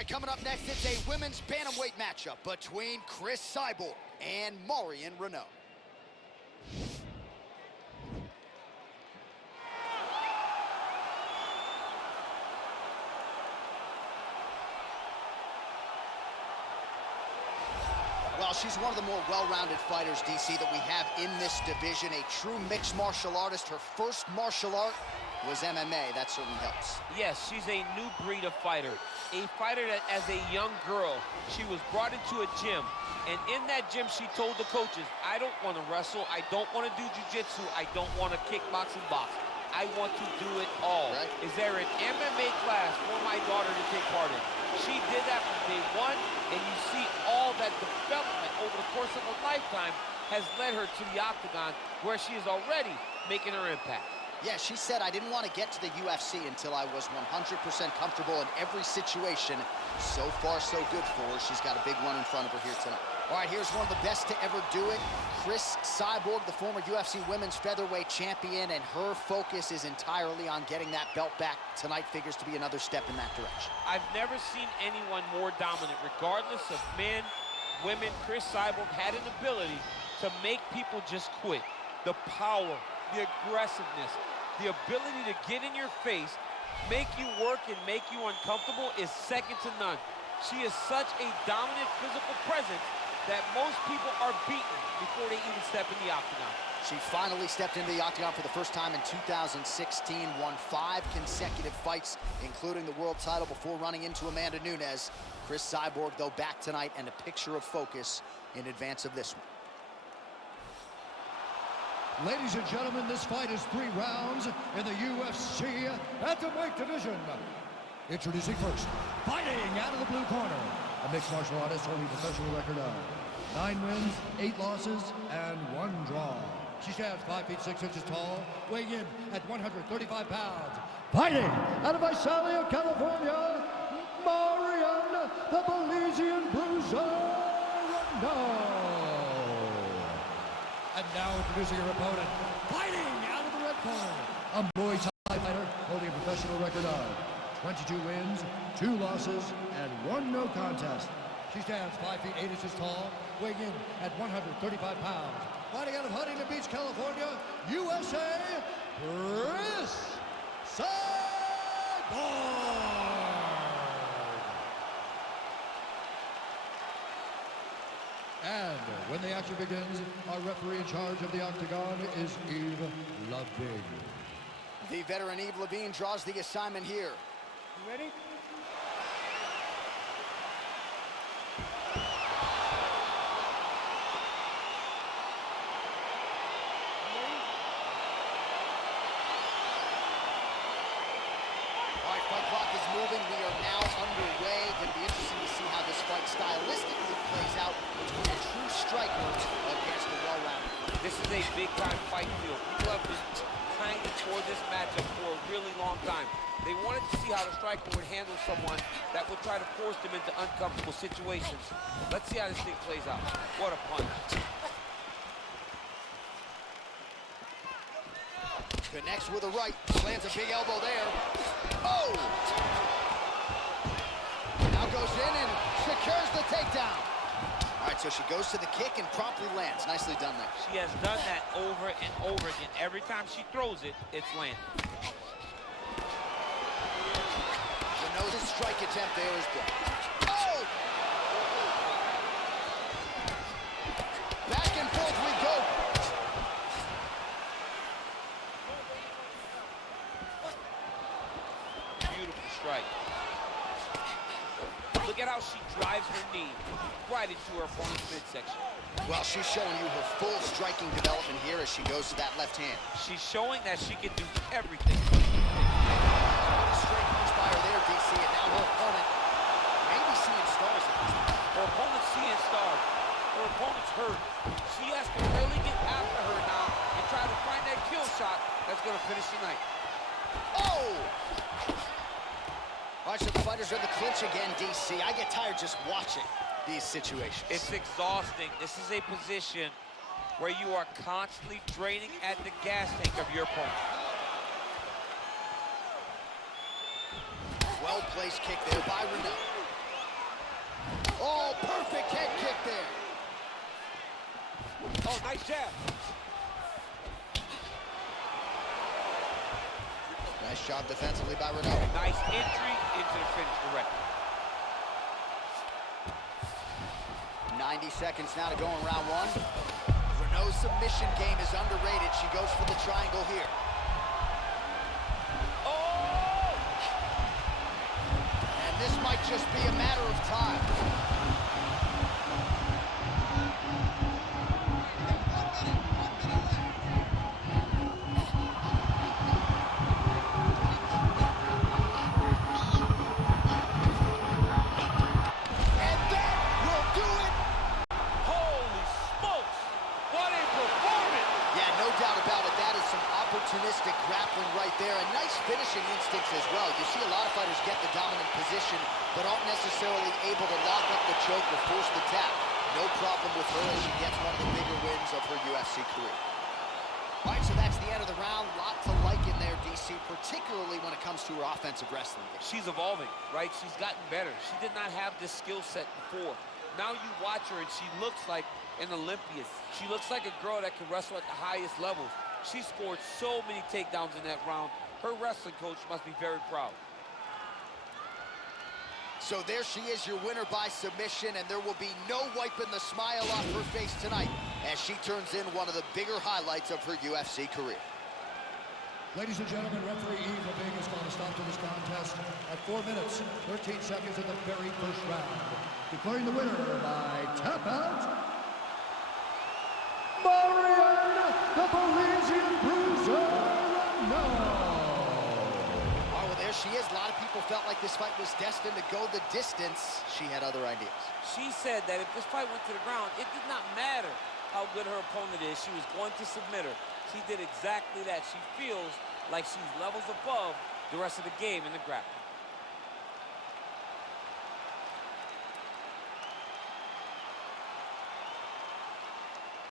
right, coming up next, it's a women's bantamweight matchup between Cris Cyborg and Marion Reneau. Well, she's one of the more well-rounded fighters, DC, that we have in this division. A true mixed martial artist. Her first martial art was MMA. That certainly helps. Yes, she's a new breed of fighter. A fighter that, as a young girl, she was brought into a gym. And in that gym, she told the coaches, I don't want to wrestle. I don't want to do jiu-jitsu. I don't want to kickbox and box. I want to do it all. Right. Is there an MMA class for my daughter to take part in? She did that from day one, and you see all that development over the course of a lifetime has led her to the octagon, where she is already making her impact. Yeah, she said, I didn't want to get to the UFC until I was 100% comfortable in every situation. So far, so good for her. She's got a big one in front of her here tonight. All right, here's one of the best to ever do it. Cris Cyborg, the former UFC women's featherweight champion, and her focus is entirely on getting that belt back. Tonight figures to be another step in that direction. I've never seen anyone more dominant, regardless of men, women. Cris Cyborg had an ability to make people just quit. The power, the aggressiveness, the ability to get in your face, make you work and make you uncomfortable is second to none. She is such a dominant physical presence that most people are beaten before they even step in the octagon. She finally stepped into the octagon for the first time in 2016, won 5 consecutive fights, including the world title before running into Amanda Nunes. Cris Cyborg, though, back tonight and a picture of focus in advance of this one. Ladies and gentlemen, this fight is 3 rounds in the UFC bantamweight division. Introducing first, fighting out of the blue corner, a mixed martial artist holding a professional record of 9 wins, 8 losses, and 1 draw. She stands 5 feet 6 inches tall, weighing in at 135 pounds. Fighting out of Visalia, California, Marion, the Belizean Bruiser Reneau. And now introducing her opponent, fighting out of the red corner, a Muay Thai fighter holding a professional record of 22 wins, 2 losses, and 1 no contest. She stands 5 feet 8 inches tall, weighing in at 135 pounds. Fighting out of Huntington Beach, California, USA, Cris Cyborg. And when the action begins, our referee in charge of the octagon is Eve Levine. The veteran Eve Levine draws the assignment here. You ready? Fight clock is moving. We are now underway. Going to be interesting to see how this fight stylistically plays out between a true striker against a well-rounded fighter. This is a big-time fight field. People have been trying toward this matchup for a really long time. They wanted to see how the striker would handle someone that would try to force them into uncomfortable situations. Let's see how this thing plays out. What a punch. Connects with a right, lands a big elbow there. Oh! Now goes in and secures the takedown. All right, so she goes to the kick and promptly lands. Nicely done there. She has done that over and over again. Every time she throws it, it's landed. Reneau's strike attempt there is blocked. Oh! Back and forth we go. Strike. Look at how she drives her knee right into her opponent's midsection. Well, she's showing you her full striking development here as she goes to that left hand. She's showing that she can do everything. Straight punch by her there, DC, and now her opponent may be seeing stars at this point. Her opponent's seeing stars. Her opponent's hurt. She has to really get after her now and try to find that kill shot that's going to finish the night. Oh! All right, so the fighters are in the clinch again, DC. I get tired just watching these situations. It's exhausting. This is a position where you are constantly draining at the gas tank of your opponent. Well-placed kick there by Reneau. Oh, perfect head kick there. Oh, nice jab. Nice job defensively by Reneau. Nice entry into the finish directly. 90 seconds now to go in round one. Reneau's submission game is underrated. She goes for the triangle here. Oh! And this might just be a matter of time. Opportunistic grappling right there, and nice finishing instincts as well. You see a lot of fighters get the dominant position, but aren't necessarily able to lock up the choke or force the tap. No problem with her as she gets one of the bigger wins of her UFC career. All right, so that's the end of the round. Lot to like in there, DC, particularly when it comes to her offensive wrestling game. She's evolving, right? She's gotten better. She did not have this skill set before. Now you watch her, and she looks like an Olympian. She looks like a girl that can wrestle at the highest levels. She scored so many takedowns in that round. Her wrestling coach must be very proud. So there she is, your winner by submission, and there will be no wiping the smile off her face tonight as she turns in one of the bigger highlights of her UFC career. Ladies and gentlemen, referee Eve Levine has called a stop to this contest at 4 minutes, 13 seconds in the very first round. Declaring the winner by tap out, Marion the Parisian Bruiser Reneau. Oh, well, there she is. A lot of people felt like this fight was destined to go the distance. She had other ideas. She said that if this fight went to the ground, it did not matter how good her opponent is. She was going to submit her. She did exactly that. She feels like she's levels above the rest of the game in the grappling.